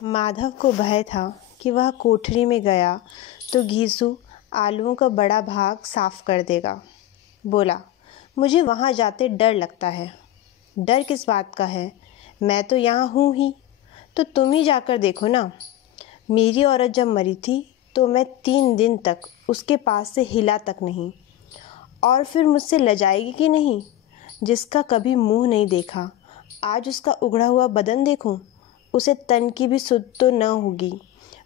माधव को भय था कि वह कोठरी में गया तो घीसू आलूओं का बड़ा भाग साफ कर देगा। बोला, मुझे वहाँ जाते डर लगता है। डर किस बात का है? मैं तो यहाँ हूँ ही। तो तुम ही जाकर देखो ना। मेरी औरत जब मरी थी तो मैं 3 दिन तक उसके पास से हिला तक नहीं। और फिर मुझसे लजाएगी कि नहीं? जिसका कभी मुँह नहीं देखा, आज उसका उघड़ा हुआ बदन देखूं? उसे तन की भी सुध तो न होगी।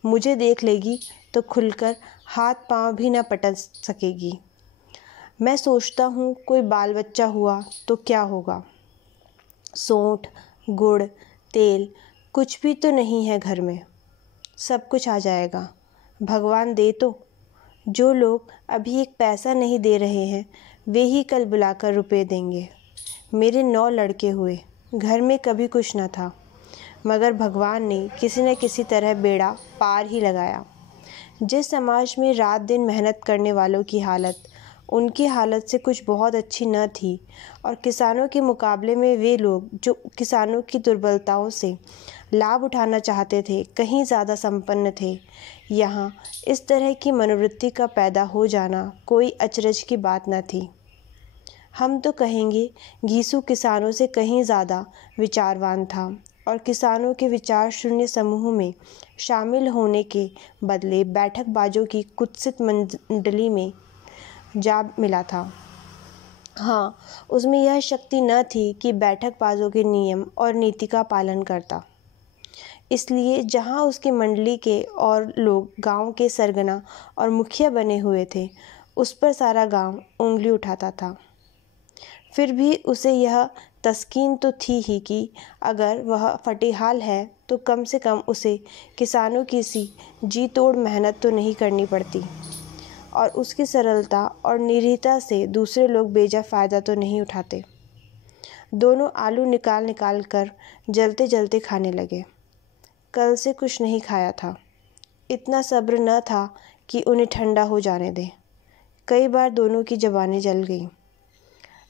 मुझे देख लेगी तो खुलकर हाथ पांव भी न पटक सकेगी। मैं सोचता हूँ कोई बाल बच्चा हुआ तो क्या होगा। सोंठ, गुड़, तेल कुछ भी तो नहीं है घर में। सब कुछ आ जाएगा, भगवान दे तो। जो लोग अभी एक पैसा नहीं दे रहे हैं वे ही कल बुलाकर रुपए देंगे। मेरे 9 लड़के हुए, घर में कभी कुछ न था, मगर भगवान ने किसी न किसी तरह बेड़ा पार ही लगाया। जिस समाज में रात दिन मेहनत करने वालों की हालत उनकी हालत से कुछ बहुत अच्छी न थी, और किसानों के मुकाबले में वे लोग जो किसानों की दुर्बलताओं से लाभ उठाना चाहते थे कहीं ज़्यादा संपन्न थे, यहाँ इस तरह की मनोवृत्ति का पैदा हो जाना कोई अचरज की बात न थी। हम तो कहेंगे घीसू किसानों से कहीं ज़्यादा विचारवान था और किसानों के विचार शून्य समूह में शामिल होने के बदले बैठकबाजों की कुत्सित मंडली में जा मिला था। हाँ, उसमें यह शक्ति न थी कि बैठकबाजों के नियम और नीति का पालन करता। इसलिए जहाँ उसकी मंडली के और लोग गांव के सरगना और मुखिया बने हुए थे, उस पर सारा गांव उंगली उठाता था। फिर भी उसे यह तस्कीन तो थी ही कि अगर वह फटीहाल है तो कम से कम उसे किसानों की सी जी तोड़ मेहनत तो नहीं करनी पड़ती, और उसकी सरलता और निरीहता से दूसरे लोग बेजा फ़ायदा तो नहीं उठाते। दोनों आलू निकाल निकाल कर जलते जलते खाने लगे। कल से कुछ नहीं खाया था। इतना सब्र न था कि उन्हें ठंडा हो जाने दें। कई बार दोनों की ज़बानें जल गईं।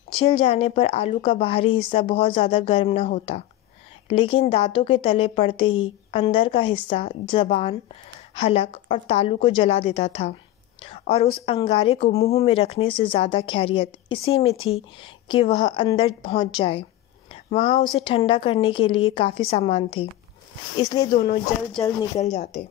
छिल जाने पर आलू का बाहरी हिस्सा बहुत ज़्यादा गर्म न होता, लेकिन दांतों के तले पड़ते ही अंदर का हिस्सा ज़बान, हलक और तालू को जला देता था, और उस अंगारे को मुंह में रखने से ज़्यादा खैरियत इसी में थी कि वह अंदर पहुंच जाए। वहां उसे ठंडा करने के लिए काफ़ी सामान थे, इसलिए दोनों जल्द जल्द निकल जाते।